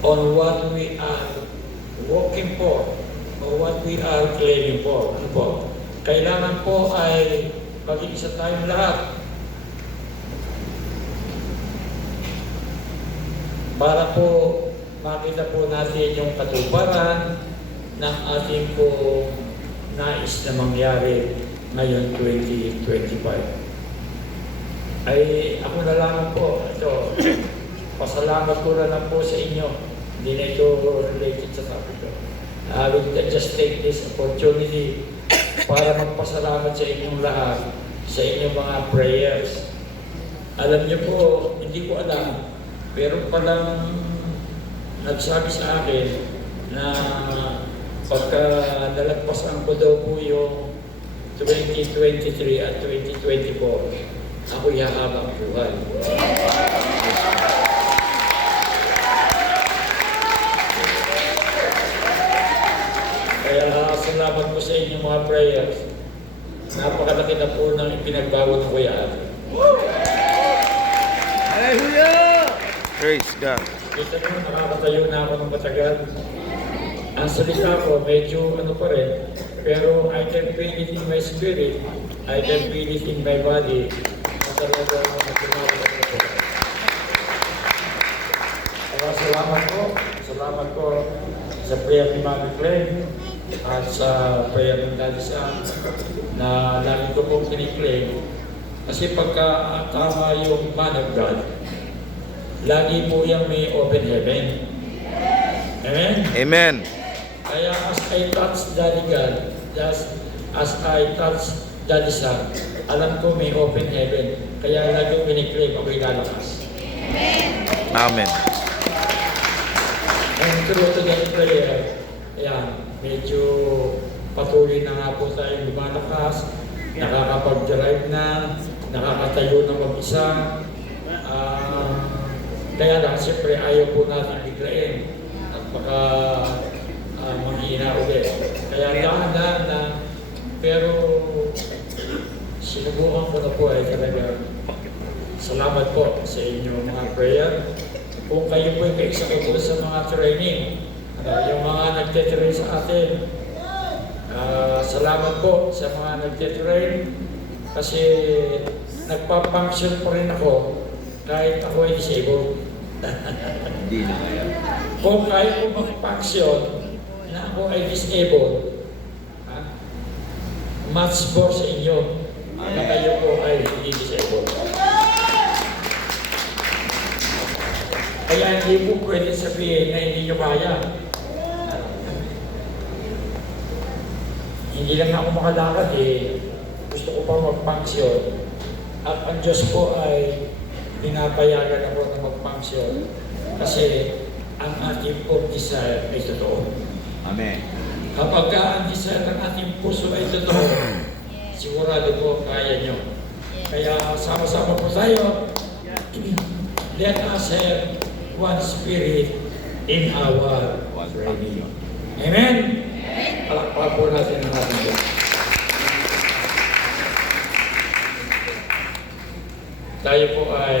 on what we are working for o what we are claiming for. Ano po? Kailangan po ay mag-iisa tayong lahat para po makita po natin yung katuparan ng ating po nais na mangyari ngayon 2025. Ay ako na lang po, ito, pasalamat ko na lang po sa inyo. Hindi na ito related sa topic ko. I will just take this opportunity para magpasalamat sa inyong lahat, sa inyong mga prayers. Alam niyo po, hindi ko alam, pero palang nagsabi sa akin na pagka nalagpasan ko daw po yung 2023 at 2024, ako yahabang buhay. Kaya salamat po sa inyong mga prayers. Napakalaki na po ng ipinagbago ng Kuya Ate. Hallelujah! Praise God. Kita nyo, nakakatayo na ako ng matagal. Ang salita ko, medyo ano pa rin, pero I can feel it in my spirit, I can feel it in my body. Talaga ako nagsimula ko. Kaya salamat ko sa prayer ni Mami Clay at sa prayer ng Daddy Sam na lagi ko pong kiniklaim. Kasi pagka tama yung man of God, lagi po yung may open heaven. Amen? Amen. Kaya as I touch Daddy God, just as I touch Daddy Sam, alam ko may open heaven. Kaya lagi kiniklaim ako'y lalakas. Amen. And through to that prayer, ayan, medyo patuloy na nga po tayong lumalakas, nakakapag-drive na, nakakatayo na mag-isa. Kaya lang, siyempre ayaw po natin biglain at baka manghina ulit. Kaya dahan-dahan na, pero sinubukan ko na po ay talaga salamat po sa inyong mga prayer. Kung kayo po ay kaisa ko sa mga training, yung mga nagtitrain sa atin, salamat po sa mga nagtitrain kasi nagpa-function po rin ako kahit ako ay disabled. Hindi na kaya. Kung kaya po mag-function na ako ay disabled, much more sa inyo na kayo po ay hindi disabled. Kaya hindi po pwede sabihin na hindi nyo kaya. Hindi lang ako makalakad gusto ko pa mag-function. At ang Diyos po ay pinapayagan ako na mag-function kasi ang ating po desire ay totoo. Amen. Kapag ang desire ng ating puso ay totoo, sigurado po kaya nyo. Kaya sama-sama po tayo. Let us have one spirit in our training. Amen? Palakpakan po natin ang ating Diyos. Tayo po ay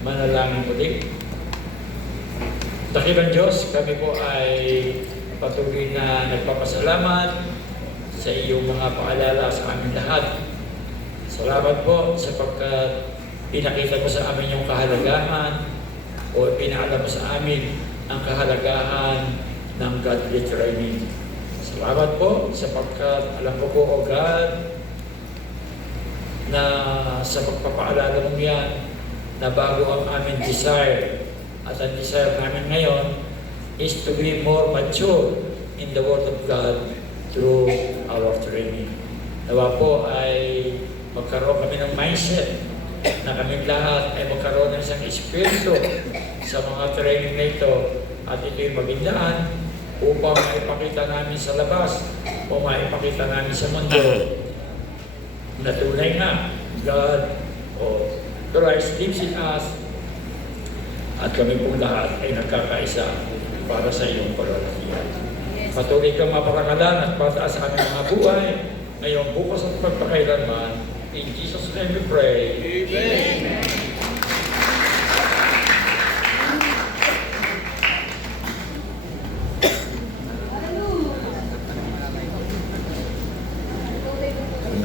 manalangin muli. Dakilang Diyos, kami po ay patuloy na nagpapasalamat sa iyong mga paalala sa amin lahat. Salamat po sapagkat pinakita mo sa amin yung kahalagahan o pinaalam mo sa amin ang kahalagahan ng godly training. Salamat po sapagkat alam ko po, O God, na sa pagpapaalala mong yan, na bago ang aming desire, at ang desire namin ngayon is to be more mature in the Word of God through our training. Nawa po ay magkaroon kami ng mindset na kaming lahat ay magkaroon ng isang espiritu sa mga training na ito at ito'y magindaan upang maipakita namin sa labas o maipakita namin sa mundo na tunay na God o Christ lives in us at kami pong lahat ay nagkakaisa para sa iyong kalwalhatian. Patuloy kang maparangalan at pataas sa aming mga buhay ngayong bukas at pagpakailanman. In Jesus' name we pray. Amen.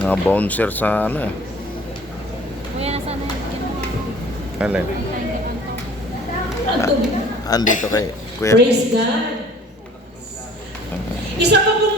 Mga bouncer sa ano eh. Kuya, nasaan na yun? Alin? Andun. Andito kay Kuya. Praise God. Isa pa pong